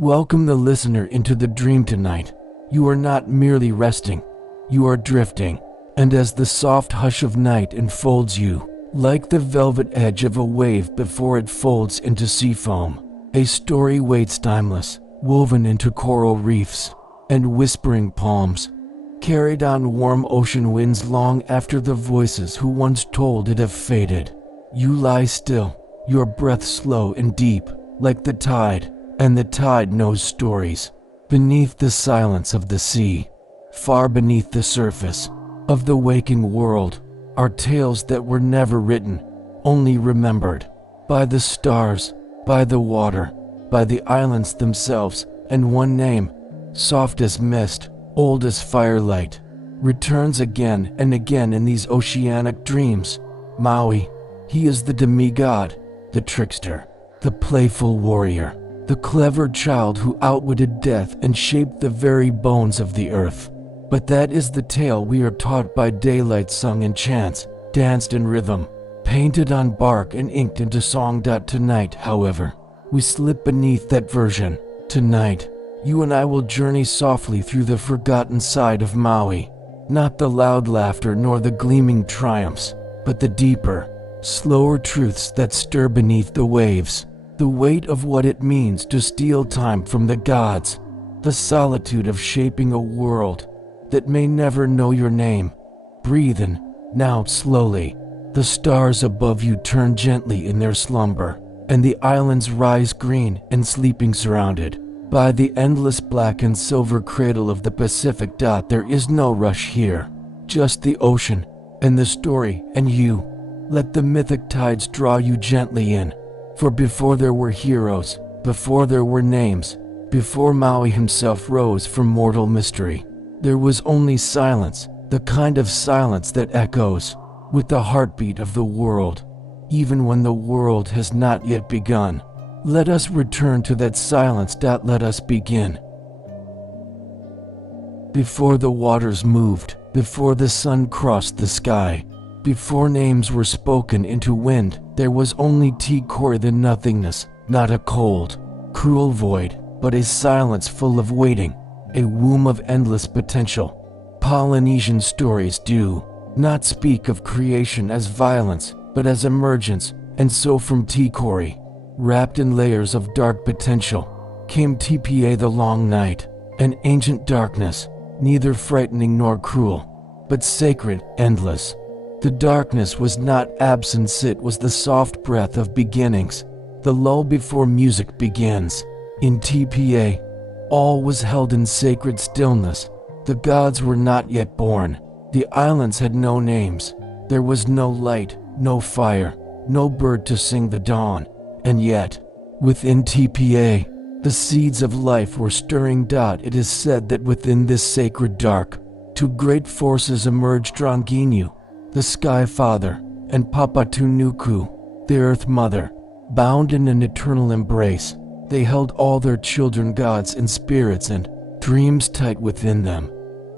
Welcome the listener into the dream tonight. You are not merely resting, you are drifting, and as the soft hush of night enfolds you, like the velvet edge of a wave before it folds into sea foam, a story waits timeless, woven into coral reefs and whispering palms, carried on warm ocean winds long after the voices who once told it have faded. You lie still, your breath slow and deep, like the tide, and the tide knows stories. Beneath the silence of the sea, far beneath the surface of the waking world, are tales that were never written, only remembered. By the stars, by the water, by the islands themselves, and one name, soft as mist, old as firelight, returns again and again in these oceanic dreams. Maui. He is the demigod, the trickster, the playful warrior, the clever child who outwitted death and shaped the very bones of the earth. But that is the tale we are taught by daylight, sung in chants, danced in rhythm, painted on bark and inked into song. Tonight, however, we slip beneath that version. Tonight, you and I will journey softly through the forgotten side of Maui. Not the loud laughter nor the gleaming triumphs, but the deeper, slower truths that stir beneath the waves. The weight of what it means to steal time from the gods. The solitude of shaping a world that may never know your name. Breathe in, now slowly. The stars above you turn gently in their slumber, and the islands rise green and sleeping, surrounded by the endless black and silver cradle of the Pacific. There is no rush here, just the ocean and the story and you. Let the mythic tides draw you gently in, for before there were heroes, before there were names, before Maui himself rose from mortal mystery, there was only silence, the kind of silence that echoes with the heartbeat of the world, even when the world has not yet begun. Let us return to that silence. Let us begin. Before the waters moved, before the sun crossed the sky, before names were spoken into wind, there was only Tikori, the nothingness, not a cold, cruel void, but a silence full of waiting, a womb of endless potential. Polynesian stories do not speak of creation as violence, but as emergence, and so from Tikori, wrapped in layers of dark potential, came TPA, the long night, an ancient darkness, neither frightening nor cruel, but sacred, endless. The darkness was not absence, it was the soft breath of beginnings, the lull before music begins. In TPA, all was held in sacred stillness. The gods were not yet born. The islands had no names. There was no light, no fire, no bird to sing the dawn. And yet, within TPA, the seeds of life were stirring. It is said that within this sacred dark, two great forces emerged: Ranginu, the Sky Father, and Papatunuku, the Earth Mother. Bound in an eternal embrace, they held all their children, gods and spirits and dreams, tight within them.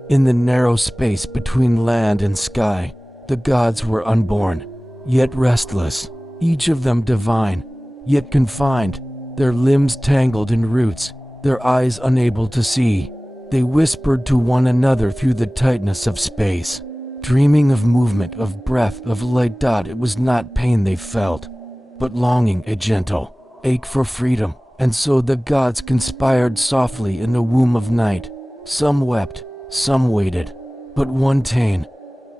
In the narrow space between land and sky, the gods were unborn, yet restless, each of them divine, yet confined, their limbs tangled in roots, their eyes unable to see. They whispered to one another through the tightness of space, dreaming of movement, of breath, of light. It was not pain they felt, but longing, a gentle ache for freedom. And so the gods conspired softly in the womb of night. Some wept, some waited, but one Tane,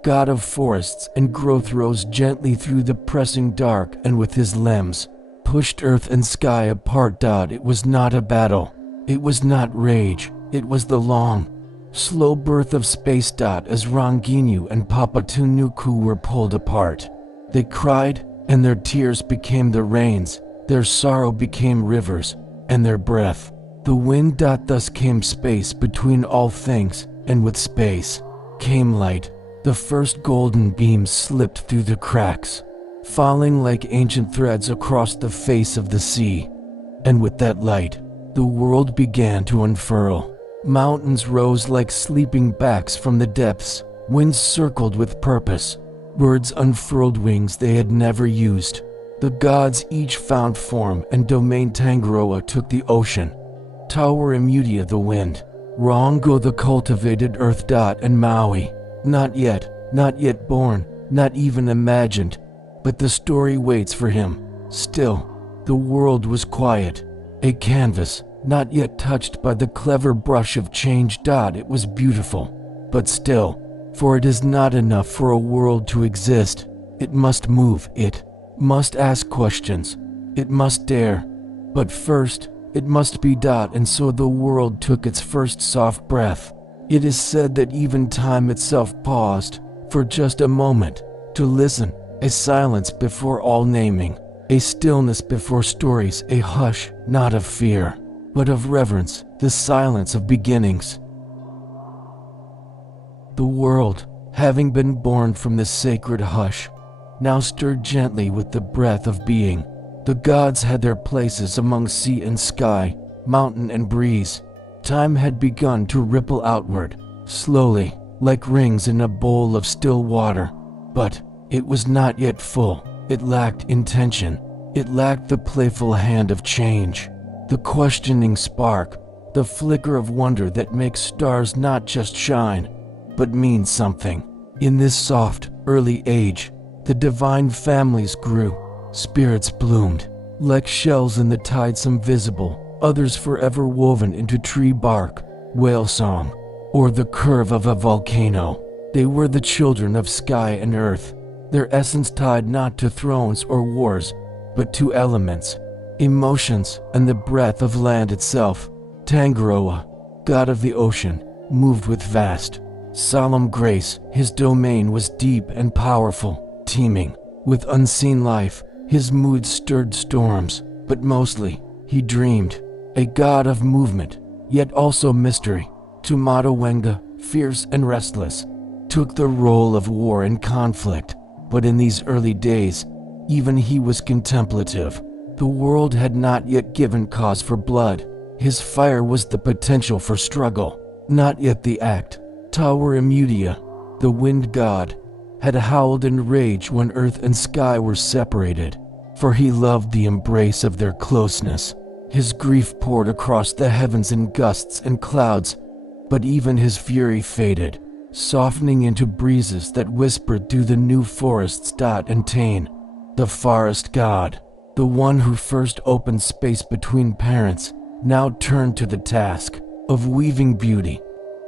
god of forests and growth, rose gently through the pressing dark, and with his limbs pushed earth and sky apart. It was not a battle, it was not rage, it was the long, slow birth of space. As Ranginu and Papatunuku were pulled apart, they cried, and their tears became the rains, their sorrow became rivers, and their breath the wind. Thus came space between all things, and with space came light. The first golden beams slipped through the cracks, falling like ancient threads across the face of the sea. And with that light, the world began to unfurl. Mountains rose like sleeping backs from the depths, winds circled with purpose, birds unfurled wings they had never used. The gods each found form and domain. Tangaroa took the ocean, Tower Immudia the wind. Wrong go the cultivated earth. And Maui. Not yet born, not even imagined. But the story waits for him. Still, the world was quiet. A canvas, not yet touched by the clever brush of change. It was beautiful. But still, for it is not enough for a world to exist. It must move, it must ask questions, it must dare. But first, it must be. And so the world took its first soft breath. It is said that even time itself paused, for just a moment, to listen, a silence before all naming, a stillness before stories, a hush, not of fear, but of reverence, the silence of beginnings. The world, having been born from this sacred hush, now stirred gently with the breath of being. The gods had their places among sea and sky, mountain and breeze. Time had begun to ripple outward, slowly, like rings in a bowl of still water. But it was not yet full. It lacked intention. It lacked the playful hand of change, the questioning spark, the flicker of wonder that makes stars not just shine, but mean something. In this soft, early age, the divine families grew. Spirits bloomed, like shells in the tide, some visible, others forever woven into tree bark, whale song, or the curve of a volcano. They were the children of sky and earth, their essence tied not to thrones or wars, but to elements, emotions, and the breath of land itself. Tangaroa, god of the ocean, moved with vast, solemn grace. His domain was deep and powerful, teeming with unseen life. His moods stirred storms, but mostly, he dreamed. A god of movement, yet also mystery. Tumatawenga, fierce and restless, took the role of war and conflict. But in these early days, even he was contemplative. The world had not yet given cause for blood. His fire was the potential for struggle, not yet the act. Tower Immudia, the wind god, had howled in rage when earth and sky were separated, for he loved the embrace of their closeness. His grief poured across the heavens in gusts and clouds, but even his fury faded, softening into breezes that whispered through the new forests. And Tane, the forest god, the one who first opened space between parents, now turned to the task of weaving beauty.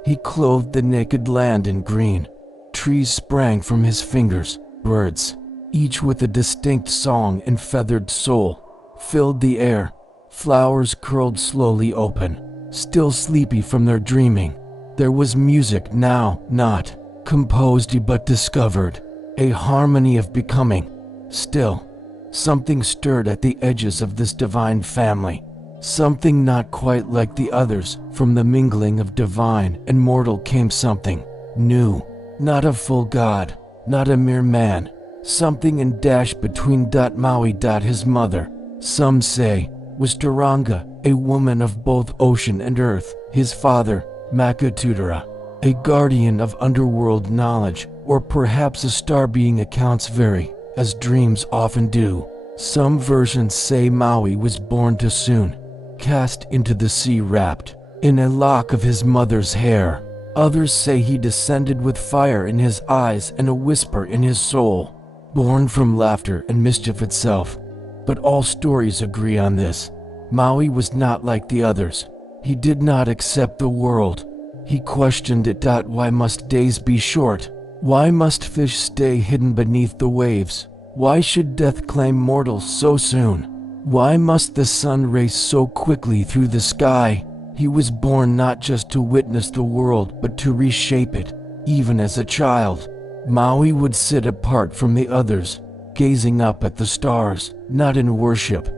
He clothed the naked land in green. Trees sprang from his fingers. Birds, each with a distinct song and feathered soul, filled the air. Flowers curled slowly open, still sleepy from their dreaming. There was music now, not composed but discovered, a harmony of becoming. Still, something stirred at the edges of this divine family, something not quite like the others. From the mingling of divine and mortal came something new, not a full god, not a mere man, something in dash between. Maui. His mother, some say, was Taranga, a woman of both ocean and earth. His father, Makatudara, a guardian of underworld knowledge, or perhaps a star being. Accounts vary, as dreams often do. Some versions say Maui was born too soon, cast into the sea wrapped in a lock of his mother's hair. Others say he descended with fire in his eyes and a whisper in his soul, born from laughter and mischief itself. But all stories agree on this. Maui was not like the others. He did not accept the world. He questioned it. Why must days be short? Why must fish stay hidden beneath the waves? Why should death claim mortals so soon? Why must the sun race so quickly through the sky? He was born not just to witness the world, but to reshape it. Even as a child, Maui would sit apart from the others, gazing up at the stars, not in worship,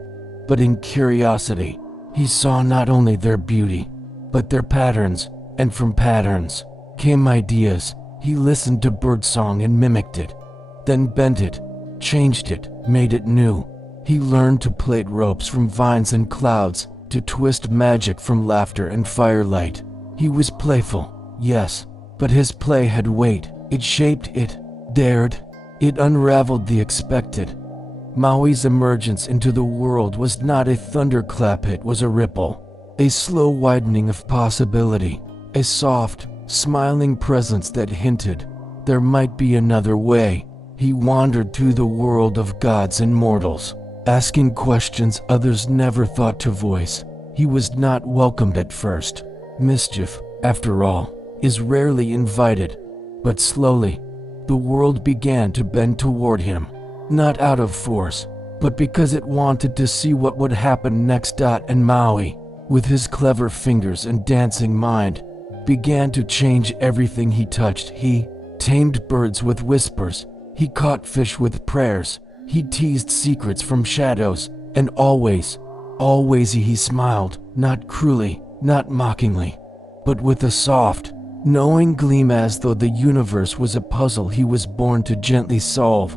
but in curiosity. He saw not only their beauty, but their patterns, and from patterns came ideas. He listened to birdsong and mimicked it, then bent it, changed it, made it new. He learned to plait ropes from vines and clouds, to twist magic from laughter and firelight. He was playful, yes, but his play had weight. It shaped, it dared, it unraveled the expected. Maui's emergence into the world was not a thunderclap, it was a ripple. a slow widening of possibility, a soft, smiling presence that hinted there might be another way. He wandered through the world of gods and mortals, asking questions others never thought to voice. He was not welcomed at first. Mischief, after all, is rarely invited. But slowly, the world began to bend toward him, not out of force, but because it wanted to see what would happen next. And Maui, with his clever fingers and dancing mind, began to change everything he touched. He tamed birds with whispers, he caught fish with prayers, he teased secrets from shadows, and always he smiled, not cruelly, not mockingly, but with a soft, knowing gleam, as though the universe was a puzzle he was born to gently solve.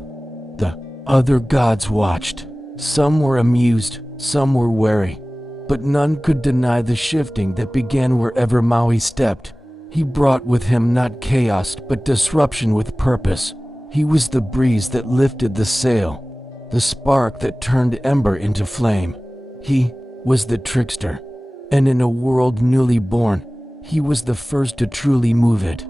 The other gods watched. Some were amused, some were wary, but none could deny the shifting that began wherever Maui stepped. He brought with him not chaos but disruption with purpose. He was the breeze that lifted the sail, the spark that turned ember into flame. He was the trickster, and in a world newly born, he was the first to truly move it.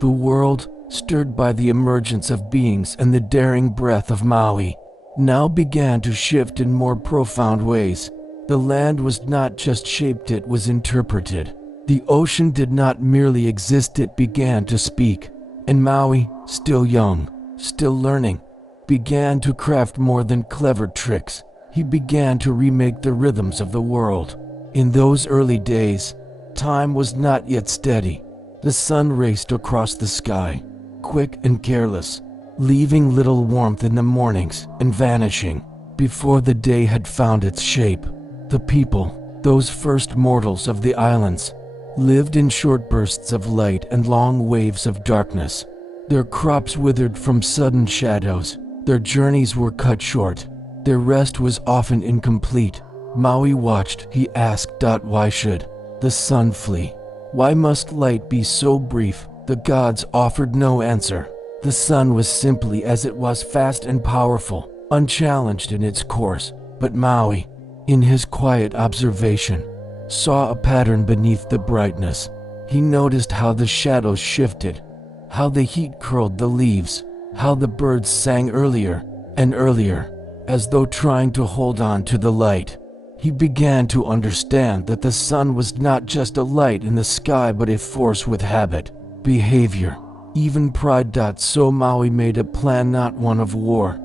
The world, stirred by the emergence of beings and the daring breath of Maui, now began to shift in more profound ways. The land was not just shaped, it was interpreted. The ocean did not merely exist, it began to speak. And Maui, still young, still learning, began to craft more than clever tricks. He began to remake the rhythms of the world. In those early days, time was not yet steady. The sun raced across the sky, quick and careless, leaving little warmth in the mornings and vanishing before the day had found its shape. The people, those first mortals of the islands, lived in short bursts of light and long waves of darkness. Their crops withered from sudden shadows, their journeys were cut short, their rest was often incomplete. Maui watched, he asked, why should the sun flee? Why must light be so brief? The gods offered no answer. The sun was simply as it was, fast and powerful, unchallenged in its course. But Maui, in his quiet observation, saw a pattern beneath the brightness. He noticed how the shadows shifted, how the heat curled the leaves, how the birds sang earlier and earlier, as though trying to hold on to the light. He began to understand that the sun was not just a light in the sky but a force with habit, behavior, even pride. So Maui made a plan, not one of war,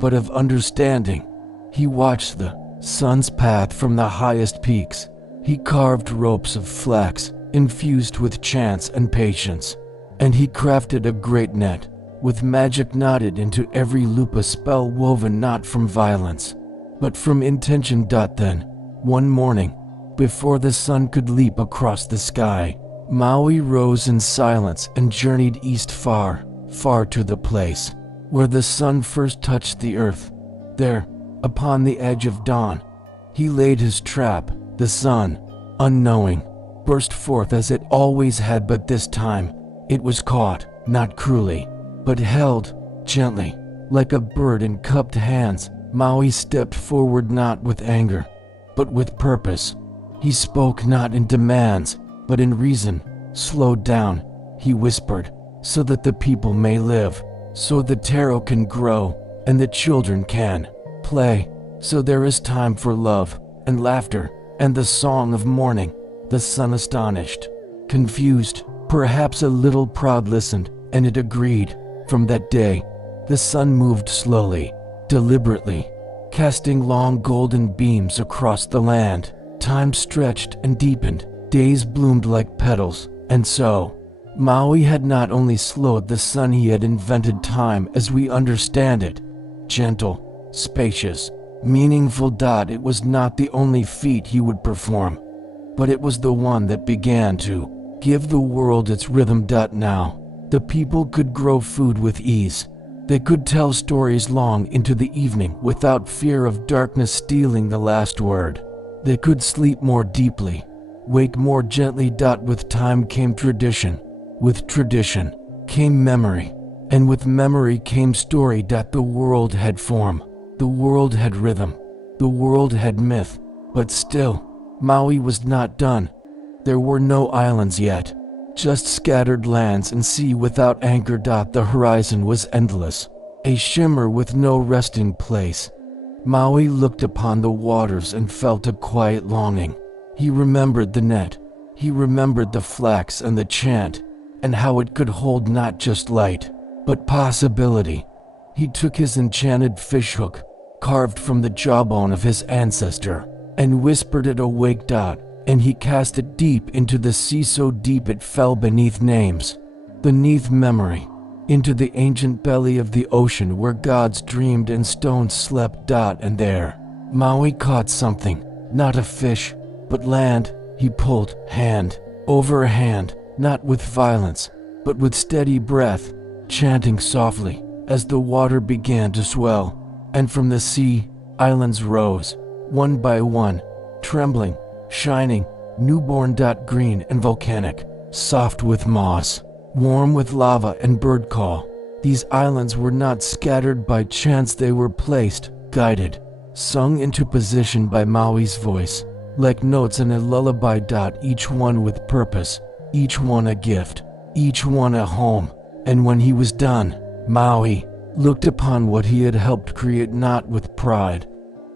but of understanding. He watched the sun's path from the highest peaks. He carved ropes of flax, infused with chants and patience, and he crafted a great net, with magic knotted into every loop, a spell woven not from violence, but from intention. Then, one morning, before the sun could leap across the sky, Maui rose in silence and journeyed east, far, far to the place where the sun first touched the earth. There, upon the edge of dawn, he laid his trap. The sun, unknowing, burst forth as it always had, but this time, it was caught, not cruelly, but held gently, like a bird in cupped hands. Maui stepped forward, not with anger, but with purpose. He spoke not in demands, but in reason. Slow down, he whispered, so that the people may live, so the taro can grow, and the children can play, so there is time for love, and laughter, and the song of morning. The sun, astonished, confused, perhaps a little proud, listened, and it agreed. From that day, the sun moved slowly, deliberately, casting long golden beams across the land. Time stretched and deepened, days bloomed like petals, and so, Maui had not only slowed the sun, he had invented time as we understand it. Gentle, spacious, meaningful. It was not the only feat he would perform, but it was the one that began to give the world its rhythm. Now, the people could grow food with ease. They could tell stories long into the evening without fear of darkness stealing the last word. They could sleep more deeply, wake more gently. With time came tradition. With tradition came memory, and with memory came story. The world had form, the world had rhythm, the world had myth, But still, Maui was not done. There were no islands yet, just scattered lands and sea without anchor. The horizon was endless, a shimmer with no resting place. Maui looked upon the waters and felt a quiet longing. He remembered the net, he remembered the flax and the chant, and how it could hold not just light, but possibility. He took his enchanted fishhook, carved from the jawbone of his ancestor, and whispered it awake. And he cast it deep into the sea, so deep it fell beneath names, beneath memory, into the ancient belly of the ocean where gods dreamed and stones slept. And there, Maui caught something, not a fish, but land. He pulled, hand over hand, not with violence, but with steady breath, chanting softly as the water began to swell. And from the sea, islands rose, one by one, trembling, shining, newborn. Green and volcanic, soft with moss, warm with lava and bird call. These islands were not scattered by chance, they were placed, guided, sung into position by Maui's voice, like notes in a lullaby. Each one with purpose, each one a gift, each one a home. And when he was done, Maui looked upon what he had helped create not with pride,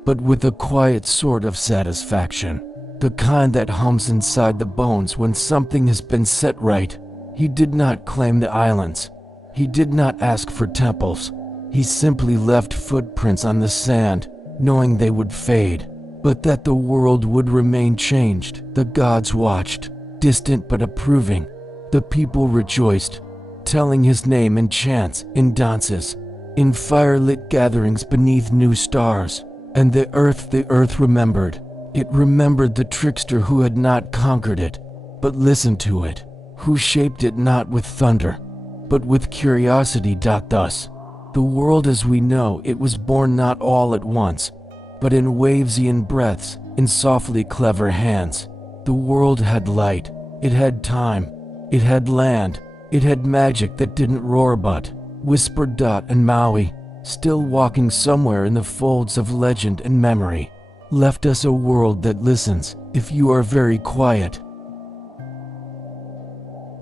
but with a quiet sort of satisfaction, the kind that hums inside the bones when something has been set right. He did not claim the islands. He did not ask for temples. He simply left footprints on the sand, knowing they would fade, but that the world would remain changed. The gods watched, distant but approving. The people rejoiced, telling his name in chants, in dances, in fire-lit gatherings beneath new stars. And the earth remembered. It remembered the trickster who had not conquered it, but listened to it, who shaped it not with thunder, but with curiosity. Thus, the world as we know it was born not all at once, but in wavesy and breaths, in softly clever hands. The world had light, it had time, it had land, it had magic that didn't roar but whispered. And Maui, still walking somewhere in the folds of legend and memory, left us a world that listens if you are very quiet.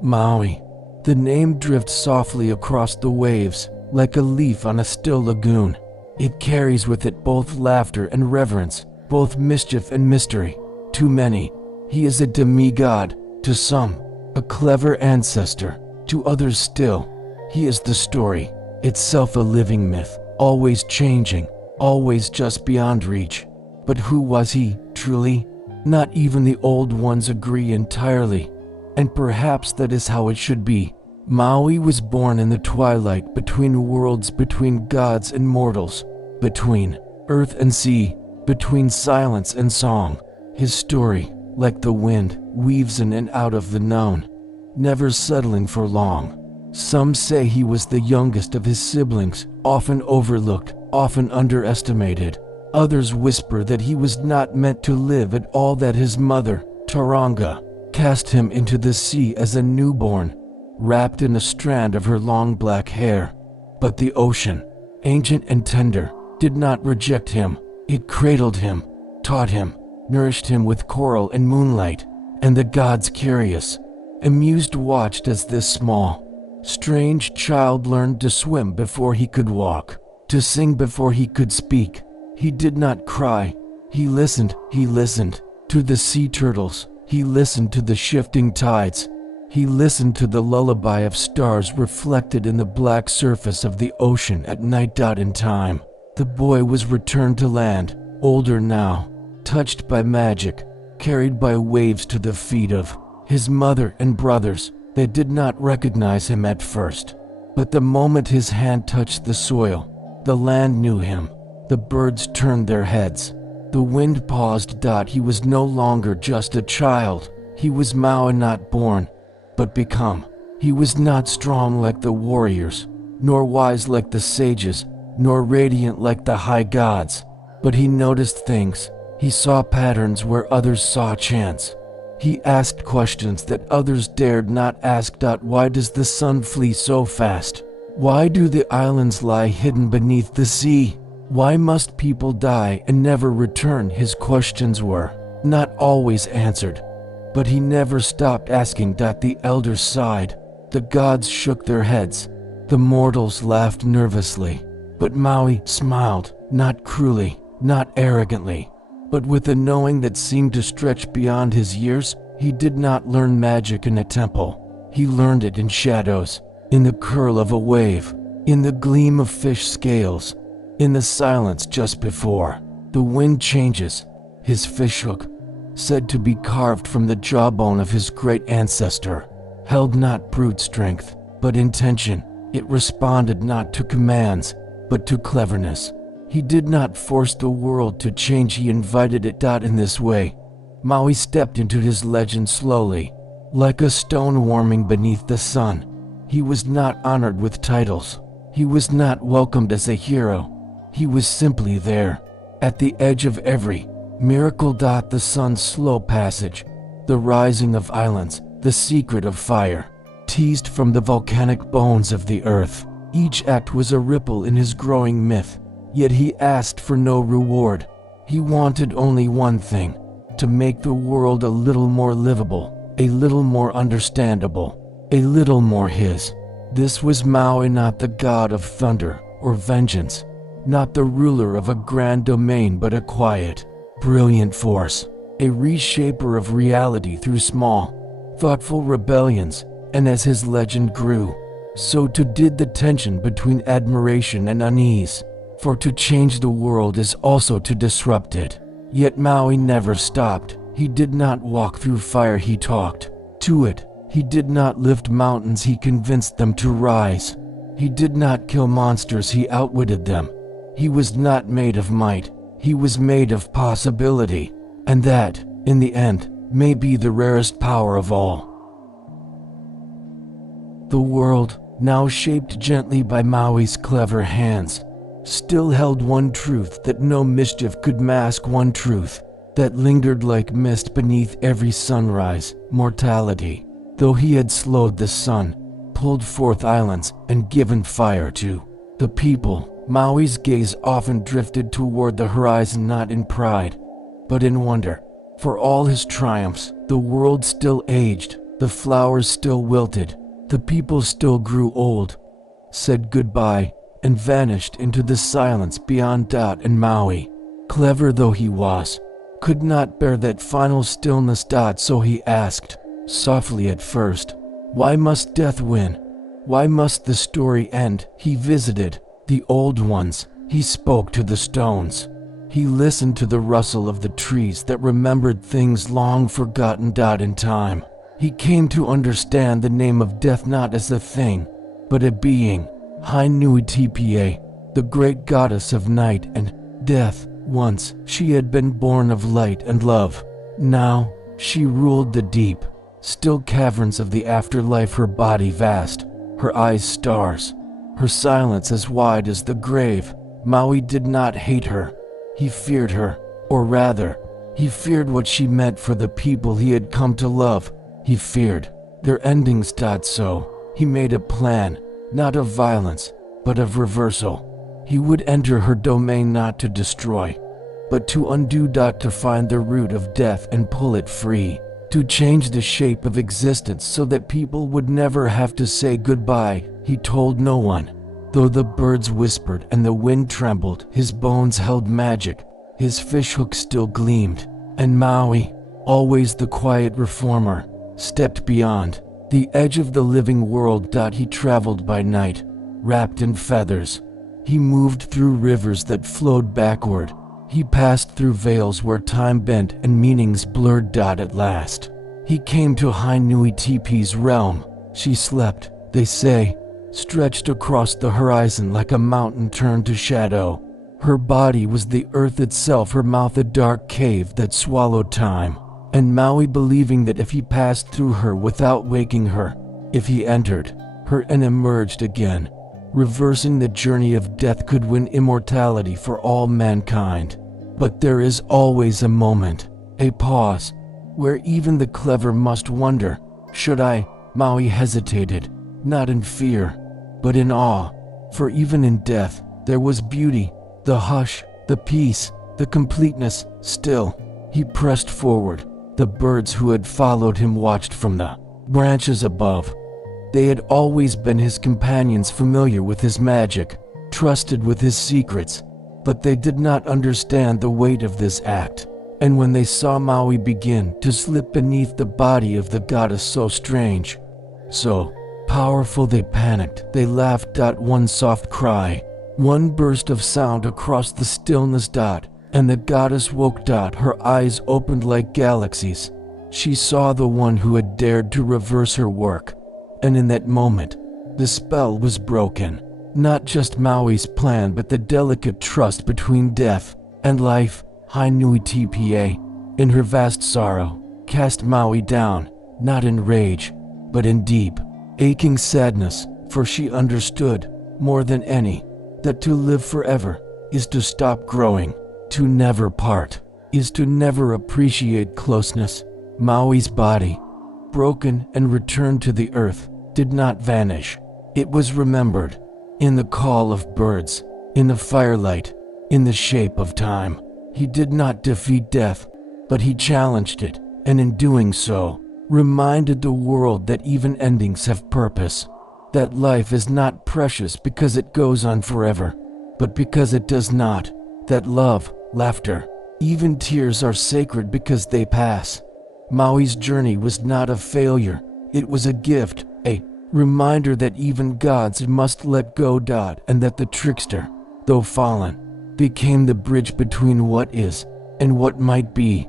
Maui. The name drifts softly across the waves, like a leaf on a still lagoon. It carries with it both laughter and reverence, both mischief and mystery. To many, he is a demigod, to some, a clever ancestor, to others still, he is the story, itself a living myth, always changing, always just beyond reach. But who was he, truly? Not even the old ones agree entirely, and perhaps that is how it should be. Maui was born in the twilight between worlds, between gods and mortals, between earth and sea, between silence and song. His story, like the wind, weaves in and out of the known, never settling for long. Some say he was the youngest of his siblings, often overlooked, often underestimated. Others whisper that he was not meant to live at all, that his mother, Tauranga, cast him into the sea as a newborn, wrapped in a strand of her long black hair. But the ocean, ancient and tender, did not reject him. It cradled him, taught him, nourished him with coral and moonlight, and the gods, curious, amused, watched as this small, strange child learned to swim before he could walk, to sing before he could speak. He did not cry. He listened to the sea turtles. He listened to the shifting tides. He listened to the lullaby of stars reflected in the black surface of the ocean at night. In time, the boy was returned to land, older now, touched by magic, carried by waves to the feet of his mother and brothers. They did not recognize him at first, but the moment his hand touched the soil, the land knew him. The birds turned their heads. The wind paused. He was no longer just a child. He was Maui, not born, but become. He was not strong like the warriors, nor wise like the sages, nor radiant like the high gods. But he noticed things. He saw patterns where others saw chance. He asked questions that others dared not ask. Why does the sun flee so fast? Why do the islands lie hidden beneath the sea? Why must people die and never return? His questions were not always answered, but he never stopped asking. The elders sighed, the gods shook their heads, the mortals laughed nervously, but Maui smiled, not cruelly, not arrogantly, but with a knowing that seemed to stretch beyond his years. He did not learn magic in a temple. He learned it in shadows, in the curl of a wave, in the gleam of fish scales, in the silence just before the wind changes. His fishhook, said to be carved from the jawbone of his great ancestor, held not brute strength, but intention. It responded not to commands, but to cleverness. He did not force the world to change, he invited it. In this way, Maui stepped into his legend slowly, like a stone warming beneath the sun. He was not honored with titles. He was not welcomed as a hero. He was simply there, at the edge of every miracle. The sun's slow passage, the rising of islands, the secret of fire, teased from the volcanic bones of the earth. Each act was a ripple in his growing myth, yet he asked for no reward. He wanted only one thing: to make the world a little more livable, a little more understandable, a little more his. This was Maui, not the god of thunder or vengeance, not the ruler of a grand domain, but a quiet, brilliant force, a reshaper of reality through small, thoughtful rebellions. And as his legend grew, so too did the tension between admiration and unease. For to change the world is also to disrupt it. Yet Maui never stopped. He did not walk through fire, he talked to it. He did not lift mountains, he convinced them to rise. He did not kill monsters, he outwitted them. He was not made of might, he was made of possibility. And that, in the end, may be the rarest power of all. The world, now shaped gently by Maui's clever hands, still held one truth that no mischief could mask, one truth that lingered like mist beneath every sunrise: mortality. Though he had slowed the sun, pulled forth islands, and given fire to the people, Maui's gaze often drifted toward the horizon, not in pride, but in wonder. For all his triumphs, the world still aged, the flowers still wilted, the people still grew old, said goodbye, and vanished into the silence beyond. And Maui, clever though he was, could not bear that final stillness. So he asked, softly at first, why must death win? Why must the story end? He visited the old ones, he spoke to the stones. He listened to the rustle of the trees that remembered things long forgotten. In time, he came to understand the name of death not as a thing, but a being. Hainui-Tpa, the great goddess of night and death. Once she had been born of light and love. Now she ruled the deep, still caverns of the afterlife, her body vast, her eyes stars, her silence as wide as the grave. Maui did not hate her. He feared her, or rather, he feared what she meant for the people he had come to love. He feared their endings. So he made a plan, not of violence, but of reversal. He would enter her domain not to destroy, but to undo. To find the root of death and pull it free, to change the shape of existence so that people would never have to say goodbye. He told no one. Though the birds whispered and the wind trembled, his bones held magic, his fishhook still gleamed, and Maui, always the quiet reformer, stepped beyond the edge of the living world. He traveled by night, wrapped in feathers. He moved through rivers that flowed backward. He passed through veils where time bent and meanings blurred. At last, he came to Hainui-Tpa's realm. She slept, they say, stretched across the horizon like a mountain turned to shadow. Her body was the earth itself, her mouth a dark cave that swallowed time. And Maui, believing that if he passed through her without waking her, if he entered her and emerged again, reversing the journey of death, could win immortality for all mankind. But there is always a moment, a pause, where even the clever must wonder, should I? Maui hesitated, not in fear, but in awe, for even in death, there was beauty. The hush, the peace, the completeness. Still, he pressed forward. The birds who had followed him watched from the branches above. They had always been his companions, familiar with his magic, trusted with his secrets, but they did not understand the weight of this act. And when they saw Maui begin to slip beneath the body of the goddess, so strange, so powerful, they panicked. They laughed. One soft cry, one burst of sound across the stillness. And the goddess woke. Her eyes opened like galaxies. She saw the one who had dared to reverse her work. And in that moment, the spell was broken. Not just Maui's plan, but the delicate trust between death and life. Hainui-TPA, in her vast sorrow, cast Maui down, not in rage, but in deep, aching sadness, for she understood, more than any, that to live forever is to stop growing, to never part, is to never appreciate closeness. Maui's body, broken and returned to the earth, did not vanish. It was remembered, in the call of birds, in the firelight, in the shape of time. He did not defeat death, but he challenged it, and in doing so, reminded the world that even endings have purpose, that life is not precious because it goes on forever, but because it does not, that love, laughter, even tears are sacred because they pass. Maui's journey was not a failure, it was a gift, a reminder that even gods must let go. And that the trickster, though fallen, became the bridge between what is and what might be.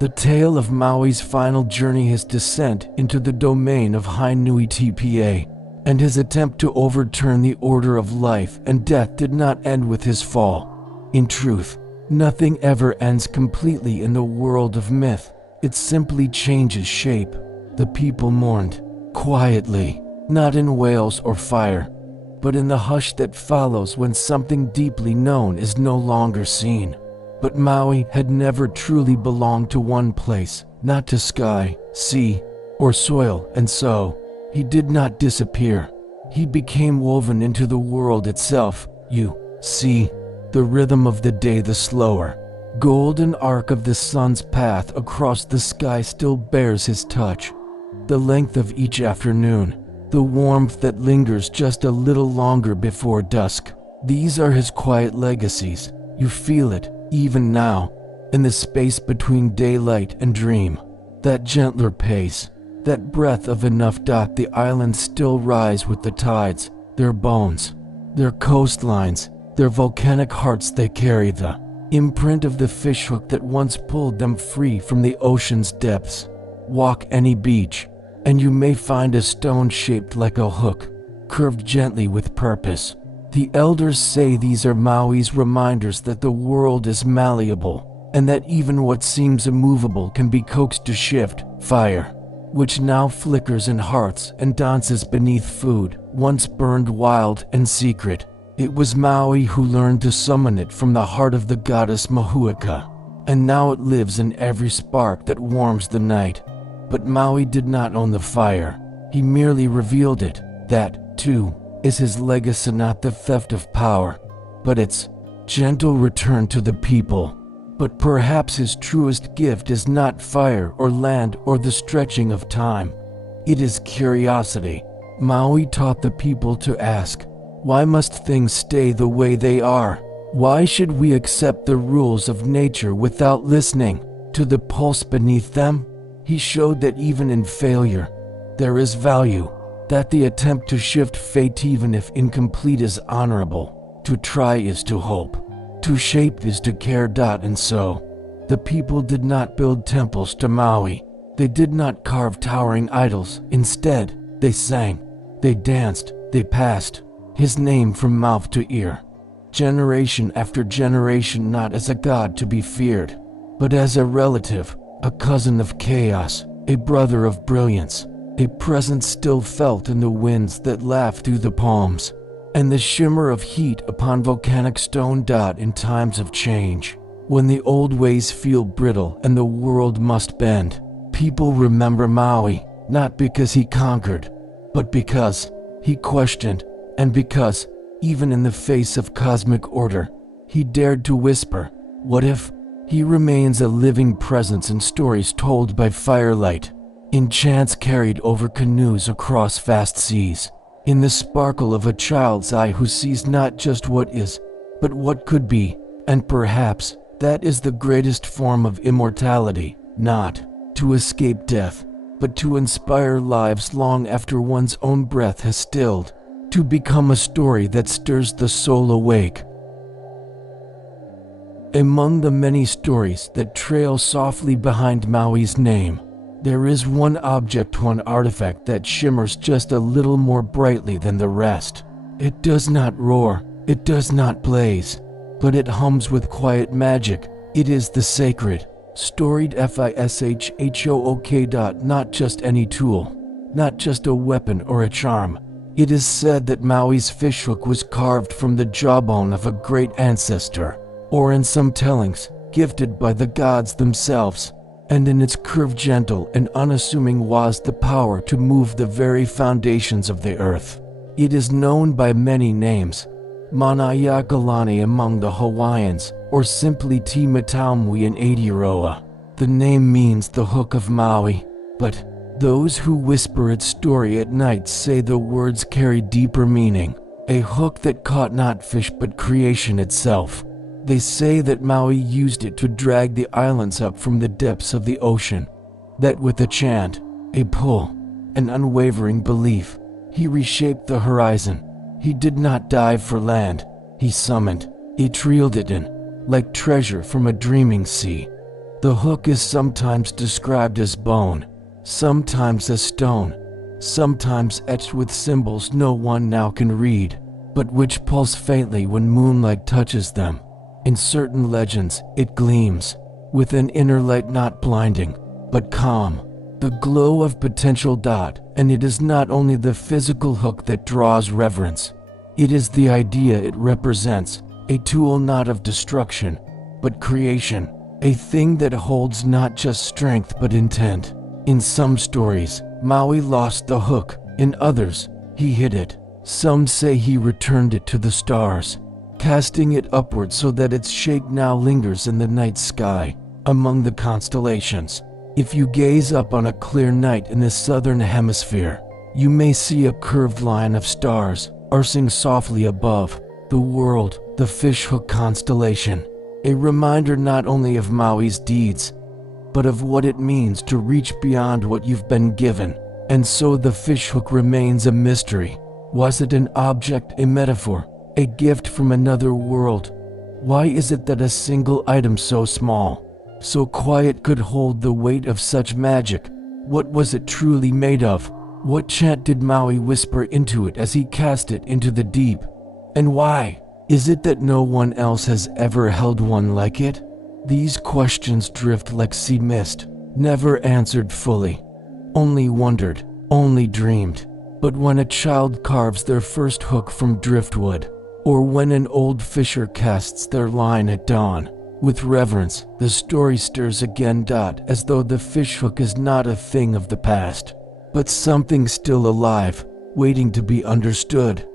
The tale of Maui's final journey, his descent into the domain of Hainui-TPA, and his attempt to overturn the order of life and death did not end with his fall. In truth, nothing ever ends completely in the world of myth. It simply changes shape. The people mourned, quietly, not in wails or fire, but in the hush that follows when something deeply known is no longer seen. But Maui had never truly belonged to one place, not to sky, sea, or soil, and so, he did not disappear. He became woven into the world itself. You see, the rhythm of the day, the slower, golden arc of the sun's path across the sky still bears his touch. The length of each afternoon, the warmth that lingers just a little longer before dusk. These are his quiet legacies. You feel it, even now, in the space between daylight and dream. That gentler pace, that breath of enough. The islands still rise with the tides, their bones, their coastlines, their volcanic hearts. They carry the imprint of the fishhook that once pulled them free from the ocean's depths. Walk any beach, and you may find a stone shaped like a hook, curved gently with purpose. The elders say these are Maui's reminders that the world is malleable, and that even what seems immovable can be coaxed to shift. Fire, which now flickers in hearths and dances beneath food, once burned wild and secret. It was Maui who learned to summon it from the heart of the goddess Mahuika, and now it lives in every spark that warms the night. But Maui did not own the fire, he merely revealed it. That, too, is his legacy, not the theft of power, but its gentle return to the people. But perhaps his truest gift is not fire or land or the stretching of time. It is curiosity. Maui taught the people to ask, why must things stay the way they are? Why should we accept the rules of nature without listening to the pulse beneath them? He showed that even in failure, there is value, that the attempt to shift fate, even if incomplete, is honorable. To try is to hope. To shape is to care. And so, the people did not build temples to Maui. They did not carve towering idols. Instead, they sang, they danced, they passed his name from mouth to ear, generation after generation, not as a god to be feared, but as a relative, a cousin of chaos, a brother of brilliance, a presence still felt in the winds that laugh through the palms, and the shimmer of heat upon volcanic stone. In times of change, when the old ways feel brittle and the world must bend, people remember Maui, not because he conquered, but because he questioned, and because Even in the face of cosmic order, he dared to whisper, "What if?" He remains a living presence in stories told by firelight, in chants carried over canoes across vast seas, in the sparkle of a child's eye who sees not just what is, but what could be. And perhaps that is the greatest form of immortality, not to escape death, but to inspire lives long after one's own breath has stilled, to become a story that stirs the soul awake. Among the many stories that trail softly behind Maui's name, there is one object, one artifact that shimmers just a little more brightly than the rest. It does not roar, it does not blaze, but it hums with quiet magic. It is the sacred, storied fishhook. Not just any tool, not just a weapon or a charm. It is said that Maui's fishhook was carved from the jawbone of a great ancestor, or in some tellings, gifted by the gods themselves, and in its curve, gentle and unassuming, was the power to move the very foundations of the earth. It is known by many names, Manayakalani among the Hawaiians, or simply Te Mataumui in Aotearoa. The name means the hook of Maui, but those who whisper its story at night say the words carry deeper meaning, a hook that caught not fish but creation itself. They say that Maui used it to drag the islands up from the depths of the ocean, that with a chant, a pull, an unwavering belief, he reshaped the horizon. He did not dive for land, he summoned, it reeled it in, like treasure from a dreaming sea. The hook is sometimes described as bone, sometimes as stone, sometimes etched with symbols no one now can read, but which pulse faintly when moonlight touches them. In certain legends, it gleams, with an inner light not blinding, but calm, the glow of potential. And it is not only the physical hook that draws reverence. It is the idea it represents, a tool not of destruction, but creation, a thing that holds not just strength but intent. In some stories, Maui lost the hook, in others, he hid it. Some say he returned it to the stars, casting it upward so that its shape now lingers in the night sky, among the constellations. If you gaze up on a clear night in the southern hemisphere, you may see a curved line of stars, arcing softly above the world, the fishhook constellation, a reminder not only of Maui's deeds, but of what it means to reach beyond what you've been given. And so the fishhook remains a mystery. Was it an object, a metaphor, a gift from another world? Why is it that a single item so small, so quiet, could hold the weight of such magic? What was it truly made of? What chant did Maui whisper into it as he cast it into the deep? And why is it that no one else has ever held one like it? These questions drift like sea mist, never answered fully, only wondered, only dreamed. But when a child carves their first hook from driftwood, or when an old fisher casts their line at dawn, with reverence, the story stirs again. As though the fishhook is not a thing of the past, but something still alive, waiting to be understood.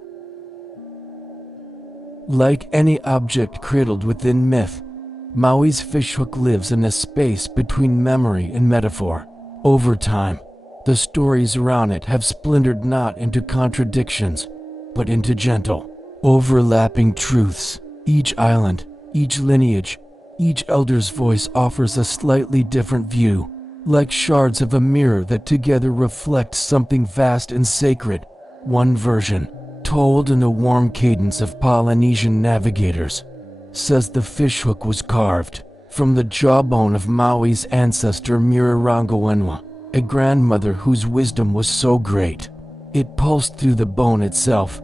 Like any object cradled within myth, Maui's fishhook lives in a space between memory and metaphor. Over time, the stories around it have splintered not into contradictions, but into gentle, overlapping truths. Each island, each lineage, each elder's voice offers a slightly different view, like shards of a mirror that together reflect something vast and sacred. One version, told in a warm cadence of Polynesian navigators, says the fishhook was carved from the jawbone of Maui's ancestor Mirarangawenwa, a grandmother whose wisdom was so great, it pulsed through the bone itself.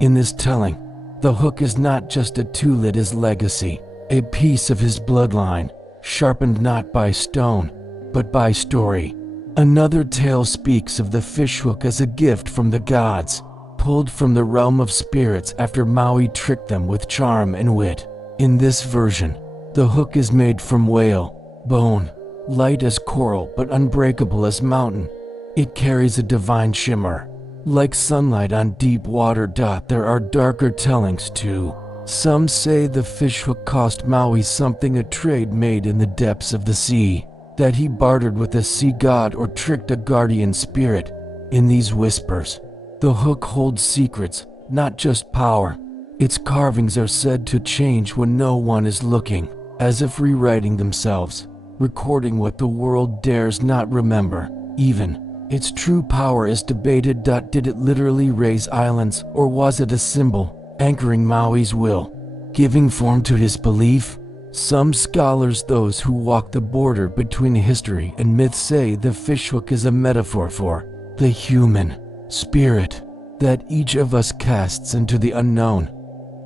In this telling, the hook is not just a tool, it is legacy, a piece of his bloodline, sharpened not by stone, but by story. Another tale speaks of the fishhook as a gift from the gods, pulled from the realm of spirits after Maui tricked them with charm and wit. In this version, the hook is made from whale bone, light as coral but unbreakable as mountain. It carries a divine shimmer, Like sunlight on deep water. There are darker tellings too. Some say the fishhook cost Maui something, a trade made in the depths of the sea, that he bartered with a sea god or tricked a guardian spirit. In these whispers, the hook holds secrets, not just power. Its carvings are said to change when no one is looking, as if rewriting themselves, recording what the world dares not remember. Even its true power is debated. Did it literally raise islands, or was it a symbol anchoring Maui's will, giving form to his belief? Some scholars, those who walk the border between history and myth, say the fishhook is a metaphor for the human spirit that each of us casts into the unknown,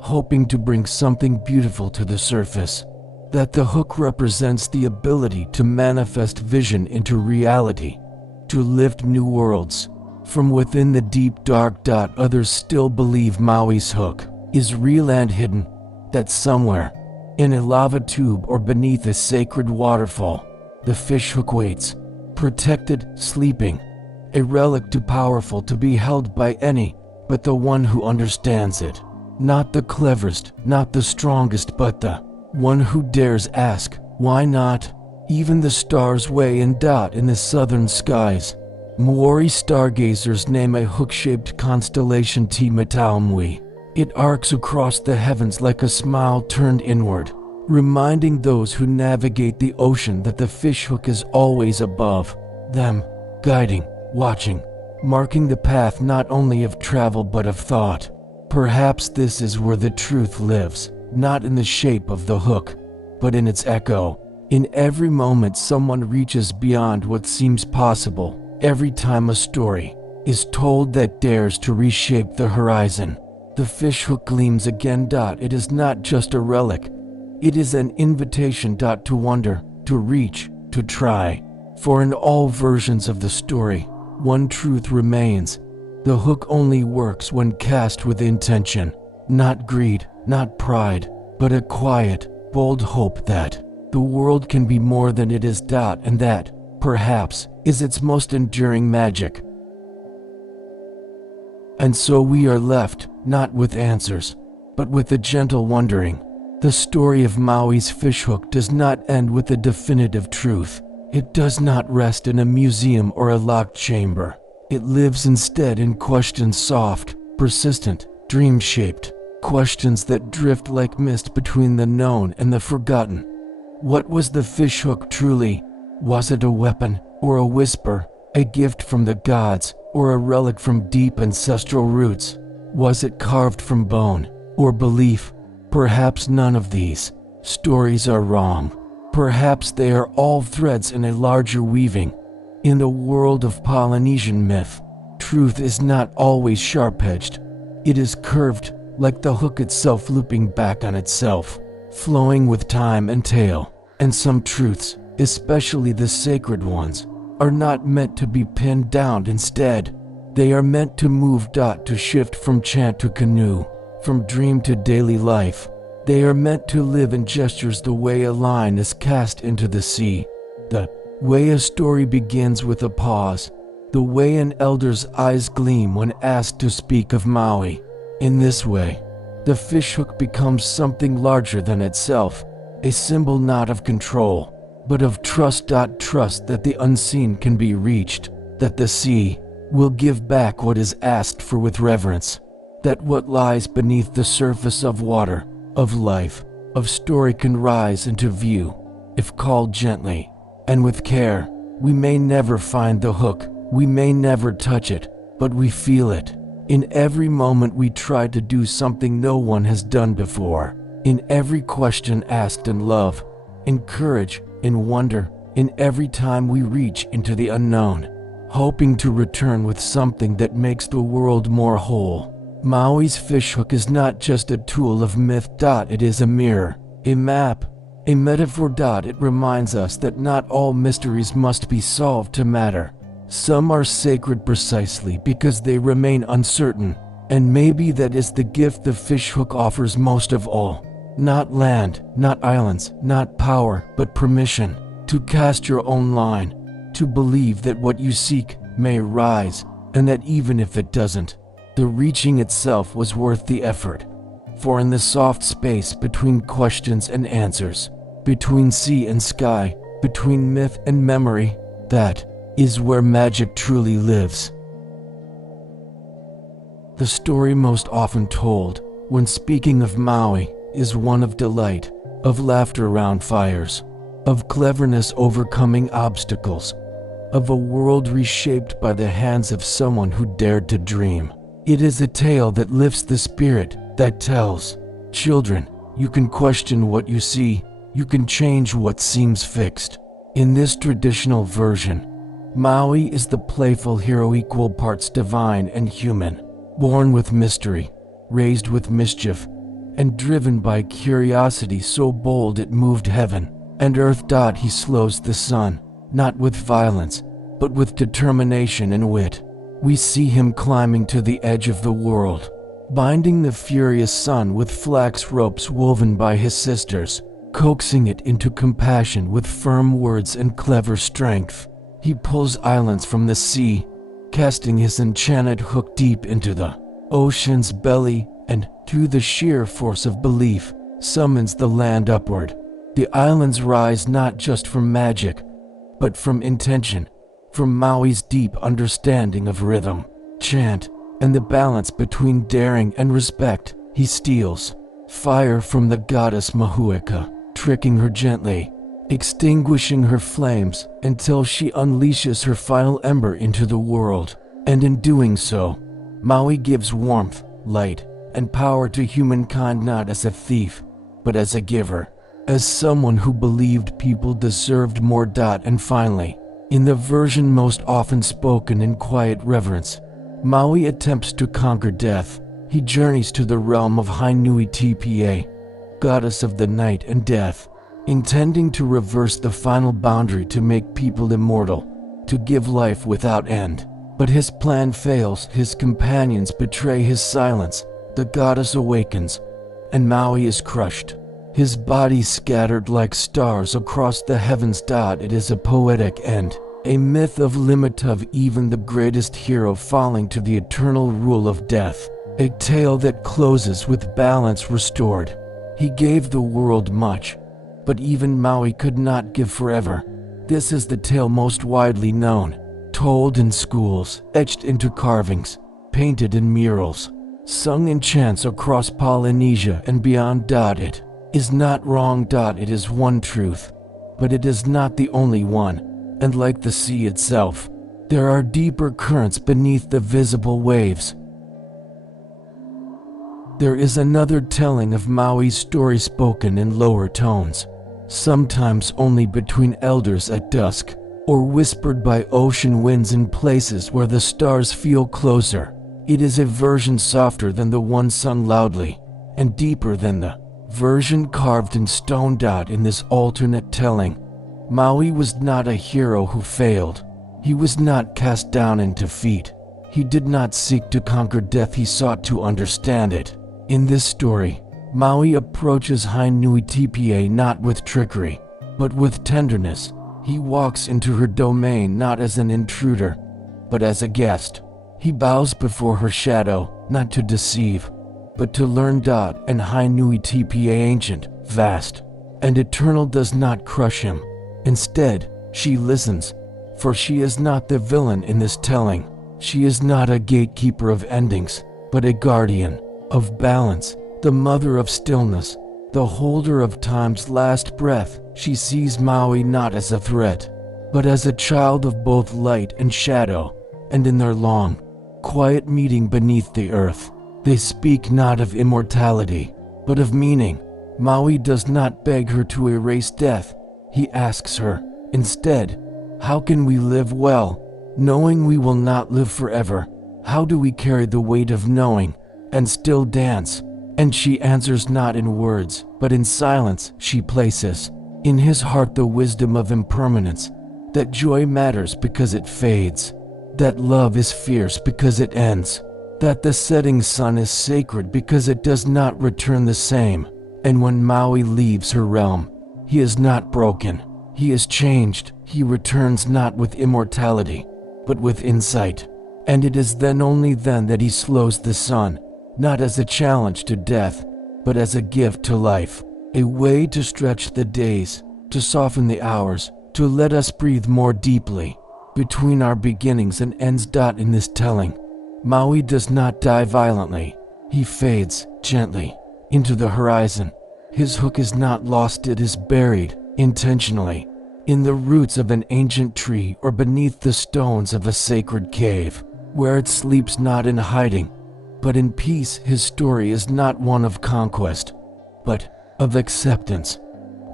hoping to bring something beautiful to the surface. That the hook represents the ability to manifest vision into reality, to lift new worlds from within the deep dark. Others still believe Maui's hook is real and hidden, that somewhere in a lava tube or beneath a sacred waterfall, the fishhook waits, protected, sleeping, a relic too powerful to be held by any but the one who understands it. Not the cleverest, not the strongest, but the one who dares ask, why not? Even the stars weigh in the southern skies. Maori stargazers name a hook-shaped constellation Te Mataumui. It arcs across the heavens like a smile turned inward, reminding those who navigate the ocean that the fishhook is always above them, guiding, watching, marking the path not only of travel but of thought. Perhaps this is where the truth lives, not in the shape of the hook, but in its echo. In every moment someone reaches beyond what seems possible, every time a story is told that dares to reshape the horizon, the fishhook gleams again. It is not just a relic, it is an invitation to wonder, to reach, to try. For in all versions of the story, one truth remains: the hook only works when cast with intention, not greed, not pride, but a quiet, bold hope that the world can be more than it is. And that, perhaps, is its most enduring magic. And so we are left, not with answers, but with a gentle wondering. The story of Maui's fishhook does not end with a definitive truth. It does not rest in a museum or a locked chamber. It lives instead in questions, soft, persistent, dream-shaped, questions that drift like mist between the known and the forgotten. What was the fishhook truly? Was it a weapon, or a whisper, a gift from the gods, or a relic from deep ancestral roots? Was it carved from bone, or belief? Perhaps none of these stories are wrong. Perhaps they are all threads in a larger weaving. In the world of Polynesian myth, truth is not always sharp-edged. It is curved, like the hook itself, looping back on itself, flowing with time and tale. And some truths, especially the sacred ones, are not meant to be pinned down. Instead, they are meant to move. To shift from chant to canoe, from dream to daily life. They are meant to live in gestures, the way a line is cast into the sea, the way a story begins with a pause, the way an elder's eyes gleam when asked to speak of Maui. In this way, the fishhook becomes something larger than itself, a symbol not of control, but of trust. Trust that the unseen can be reached, that the sea will give back what is asked for with reverence, that what lies beneath the surface of water, of life, of story can rise into view, if called gently and with care. We may never find the hook, we may never touch it, but we feel it. In every moment we try to do something no one has done before, in every question asked in love, in courage, in wonder, in every time we reach into the unknown, hoping to return with something that makes the world more whole. Maui's fishhook is not just a tool of myth. It is a mirror, a map, a metaphor. It reminds us that not all mysteries must be solved to matter. Some are sacred precisely because they remain uncertain, and maybe that is the gift the fishhook offers most of all. Not land, not islands, not power, but permission to cast your own line, to believe that what you seek may rise, and that even if it doesn't, the reaching itself was worth the effort. For in the soft space between questions and answers, between sea and sky, between myth and memory, that is where magic truly lives. The story most often told, when speaking of Maui, is one of delight, of laughter around fires, of cleverness overcoming obstacles, of a world reshaped by the hands of someone who dared to dream. It is a tale that lifts the spirit, that tells children, you can question what you see, you can change what seems fixed. In this traditional version, Maui is the playful hero, equal parts divine and human, born with mystery, raised with mischief, and driven by curiosity so bold it moved heaven and earth. He slows the sun, not with violence, but with determination and wit. We see him climbing to the edge of the world, binding the furious sun with flax ropes woven by his sisters, coaxing it into compassion with firm words and clever strength. He pulls islands from the sea, casting his enchanted hook deep into the ocean's belly, and, through the sheer force of belief, summons the land upward. The islands rise not just from magic, but from intention, from Maui's deep understanding of rhythm, chant, and the balance between daring and respect. He steals fire from the goddess Mahuika, tricking her gently, extinguishing her flames until she unleashes her final ember into the world. And in doing so, Maui gives warmth, light, and power to humankind, not as a thief, but as a giver, as someone who believed people deserved more. And finally, in the version most often spoken in quiet reverence, Maui attempts to conquer death. He journeys to the realm of Hainui-Tpa, goddess of the night and death, intending to reverse the final boundary to make people immortal, to give life without end. But his plan fails, his companions betray his silence, the goddess awakens, and Maui is crushed, his body scattered like stars across the heavens. It is a poetic end, a myth of limit of even the greatest hero falling to the eternal rule of death, a tale that closes with balance restored. He gave the world much, but even Maui could not give forever. This is the tale most widely known, told in schools, etched into carvings, painted in murals, sung in chants across Polynesia and beyond. It is not wrong. It is one truth, but it is not the only one, and like the sea itself, there are deeper currents beneath the visible waves. There is another telling of Maui's story spoken in lower tones, sometimes only between elders at dusk, or whispered by ocean winds in places where the stars feel closer. It is a version softer than the one sung loudly, and deeper than the version carved in stone. In this alternate telling, Maui was not a hero who failed. He was not cast down in defeat. He did not seek to conquer death, he sought to understand it. In this story, Maui approaches Hainui-Tpa not with trickery, but with tenderness. He walks into her domain not as an intruder, but as a guest. He bows before her shadow, not to deceive, but to learn. And Hainui-Tpa, ancient, vast, and eternal, does not crush him. Instead, she listens, for she is not the villain in this telling. She is not a gatekeeper of endings, but a guardian of balance, the mother of stillness, the holder of time's last breath. She sees Maui not as a threat, but as a child of both light and shadow. And in their long, quiet meeting beneath the earth, they speak not of immortality, but of meaning. Maui does not beg her to erase death. He asks her, instead, how can we live well, knowing we will not live forever? How do we carry the weight of knowing and still dance? And she answers not in words, but in silence. She places in his heart the wisdom of impermanence, that joy matters because it fades, that love is fierce because it ends, that the setting sun is sacred because it does not return the same. And when Maui leaves her realm, he is not broken, he is changed. He returns not with immortality, but with insight. And it is then, only then, that he slows the sun, not as a challenge to death, but as a gift to life, a way to stretch the days, to soften the hours, to let us breathe more deeply between our beginnings and ends. In this telling, Maui does not die violently. He fades gently into the horizon. His hook is not lost, it is buried intentionally in the roots of an ancient tree or beneath the stones of a sacred cave, where it sleeps not in hiding, but in peace. His story is not one of conquest, but of acceptance,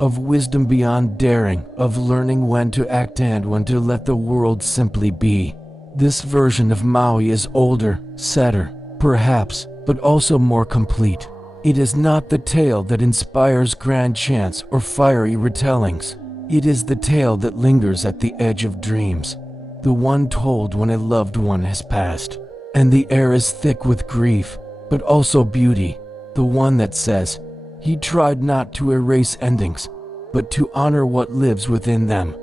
of wisdom beyond daring, of learning when to act and when to let the world simply be. This version of Maui is older, sadder, perhaps, but also more complete. It is not the tale that inspires grand chants or fiery retellings. It is the tale that lingers at the edge of dreams, the one told when a loved one has passed, and the air is thick with grief, but also beauty, the one that says, he tried not to erase endings, but to honor what lives within them.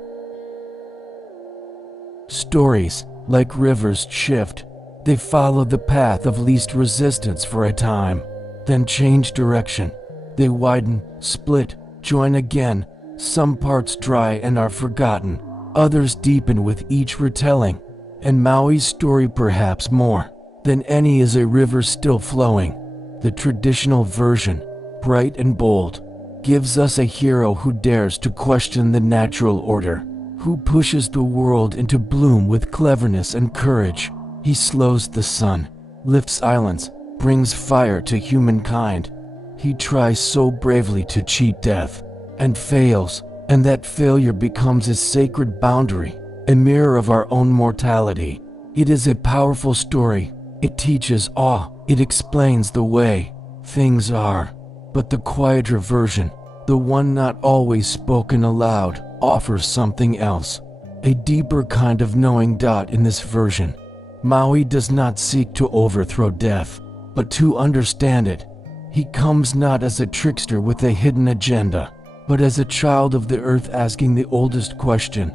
Stories, like rivers, shift. They follow the path of least resistance for a time, then change direction. They widen, split, join again. Some parts dry and are forgotten, others deepen with each retelling, and Maui's story, perhaps more than any, is a river still flowing. The traditional version, bright and bold, gives us a hero who dares to question the natural order, who pushes the world into bloom with cleverness and courage. He slows the sun, lifts islands, brings fire to humankind. He tries so bravely to cheat death, and fails, and that failure becomes a sacred boundary, a mirror of our own mortality. It is a powerful story. It teaches awe. It explains the way things are. But the quieter version, the one not always spoken aloud, offers something else, a deeper kind of knowing. In this version, Maui does not seek to overthrow death, but to understand it. He comes not as a trickster with a hidden agenda, but as a child of the earth asking the oldest question,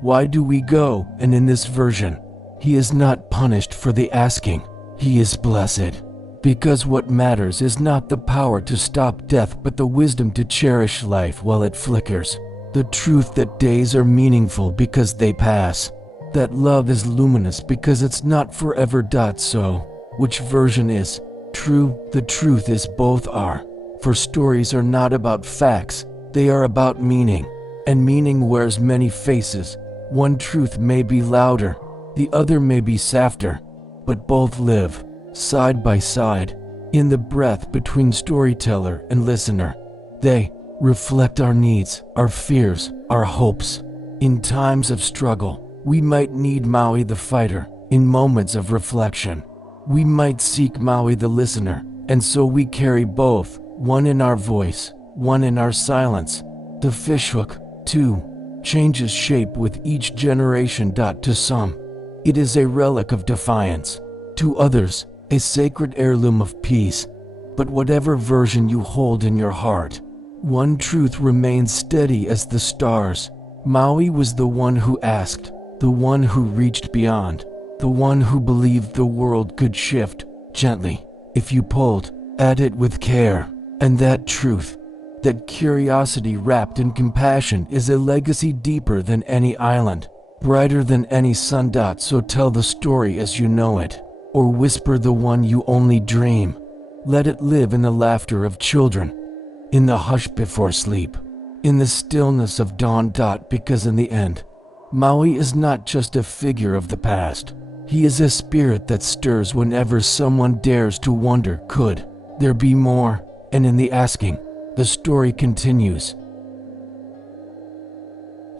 why do we go? And in this version, he is not punished for the asking, he is blessed. Because what matters is not the power to stop death, but the wisdom to cherish life while it flickers. The truth that days are meaningful because they pass. That love is luminous because it's not forever. So, which version is true? The truth is both are. For stories are not about facts, they are about meaning. And meaning wears many faces. One truth may be louder, the other may be softer, but both live side by side, in the breath between storyteller and listener. They reflect our needs, our fears, our hopes. In times of struggle, we might need Maui the fighter. In moments of reflection, we might seek Maui the listener. And so we carry both, one in our voice, one in our silence. The fishhook, too, changes shape with each generation. To some, it is a relic of defiance. To others, a sacred heirloom of peace. But whatever version you hold in your heart, one truth remains steady as the stars. Maui was the one who asked, the one who reached beyond, the one who believed the world could shift gently if you pulled at it with care. And that truth, that curiosity wrapped in compassion, is a legacy deeper than any island, brighter than any sun. So tell the story as you know it, or whisper the one you only dream. Let it live in the laughter of children, in the hush before sleep, in the stillness of dawn. Because in the end, Maui is not just a figure of the past. He is a spirit that stirs whenever someone dares to wonder, could there be more? And in the asking, the story continues.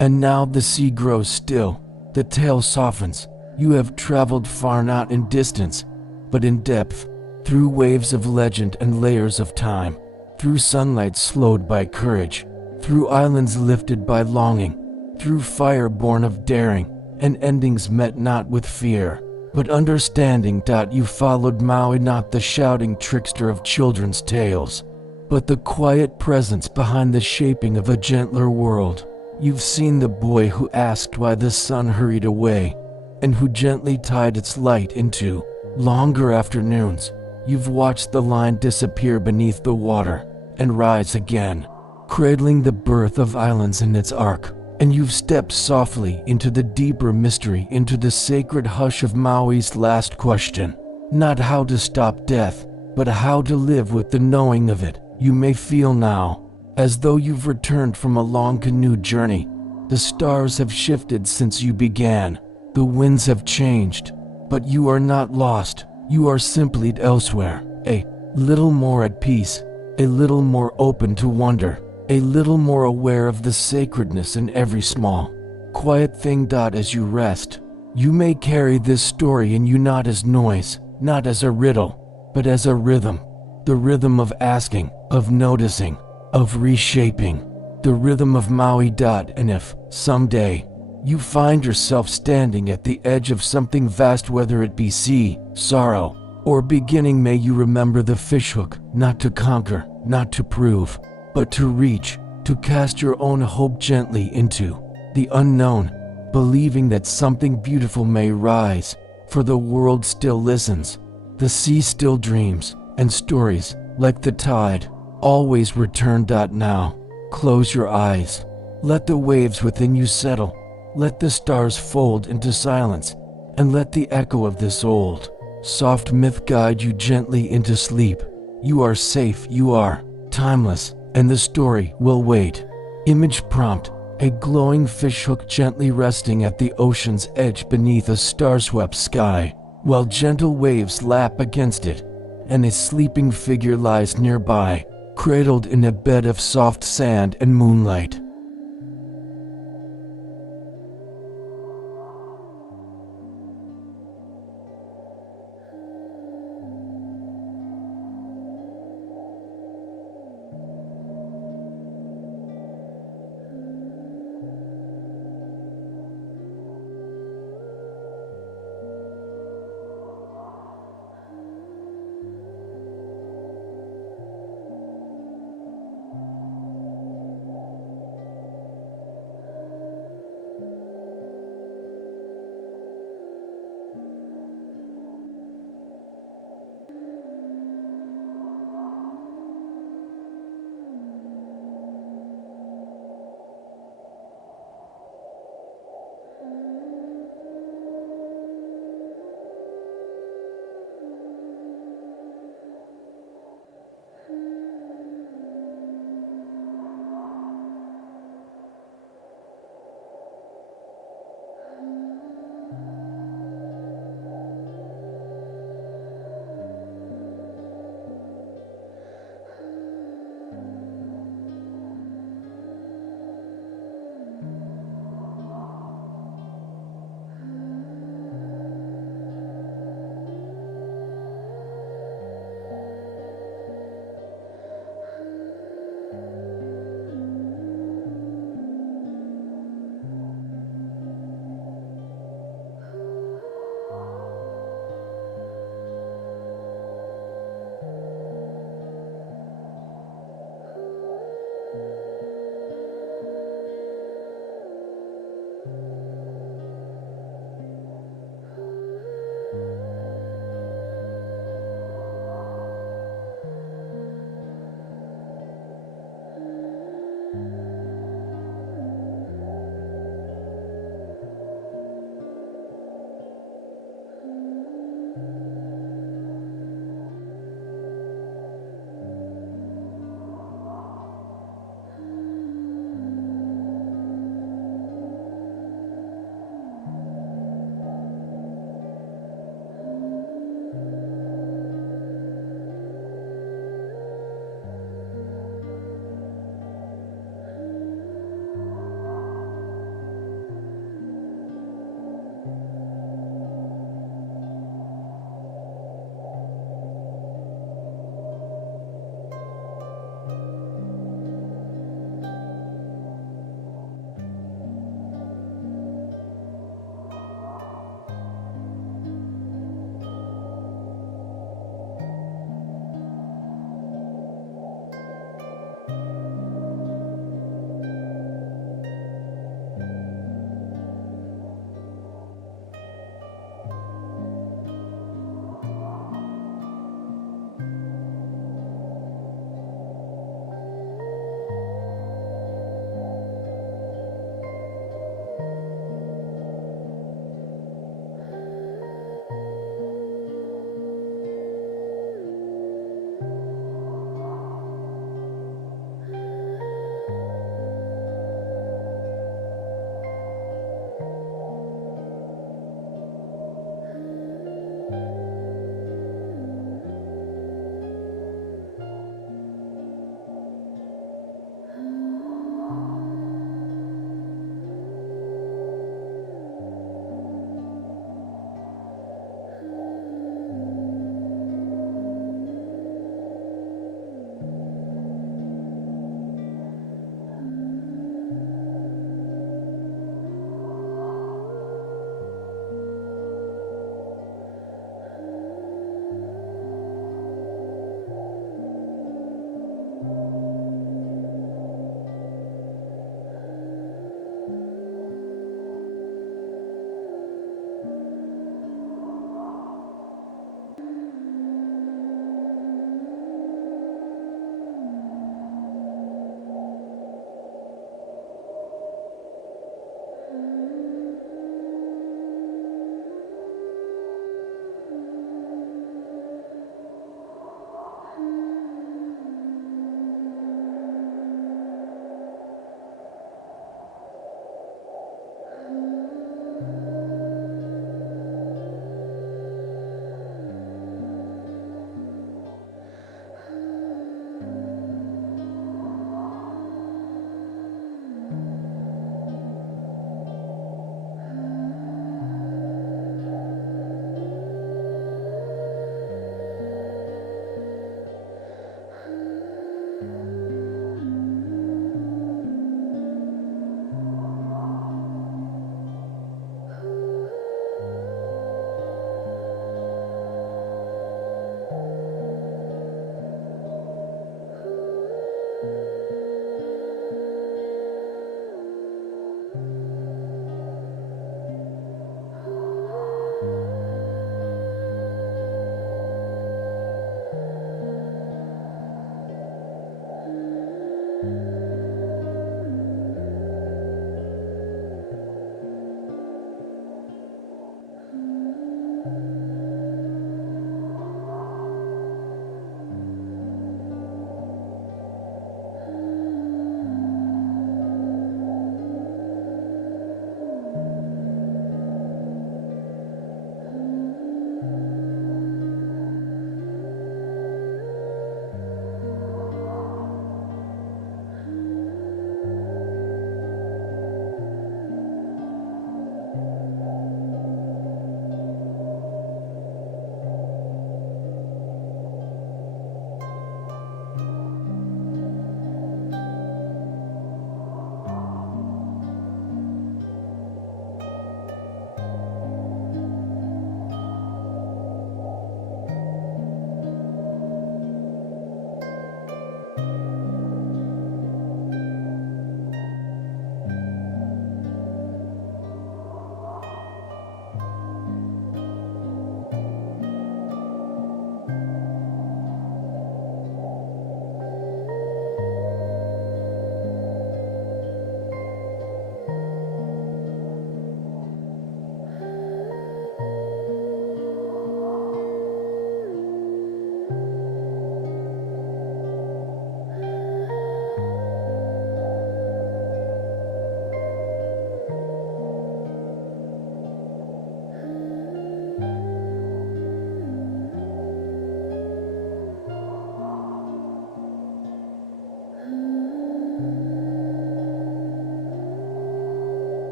And now the sea grows still, the tale softens. You have traveled far, not in distance, but in depth, through waves of legend and layers of time, through sunlight slowed by courage, through islands lifted by longing, through fire born of daring, and endings met not with fear, but understanding. You followed Maui, not the shouting trickster of children's tales, but the quiet presence behind the shaping of a gentler world. You've seen the boy who asked why the sun hurried away, and who gently tied its light into longer afternoons. You've watched the line disappear beneath the water and rise again, cradling the birth of islands in its arc. And you've stepped softly into the deeper mystery, into the sacred hush of Maui's last question. Not how to stop death, but how to live with the knowing of it. You may feel now as though you've returned from a long canoe journey. The stars have shifted since you began. The winds have changed, but you are not lost. You are simply elsewhere, a little more at peace, a little more open to wonder, a little more aware of the sacredness in every small, quiet thing. As you rest, you may carry this story in you, not as noise, not as a riddle, but as a rhythm. The rhythm of asking, of noticing, of reshaping. The rhythm of Maui. And if, someday, you find yourself standing at the edge of something vast, whether it be sea, sorrow, or beginning, may you remember the fishhook, not to conquer, not to prove, but to reach, to cast your own hope gently into the unknown, believing that something beautiful may rise, for the world still listens, the sea still dreams, and stories, like the tide, always return. Now, close your eyes, let the waves within you settle, let the stars fold into silence, and let the echo of this old, soft myth guide you gently into sleep. You are safe, you are timeless, and the story will wait. Image prompt: a glowing fishhook gently resting at the ocean's edge beneath a star-swept sky, while gentle waves lap against it, and a sleeping figure lies nearby, cradled in a bed of soft sand and moonlight.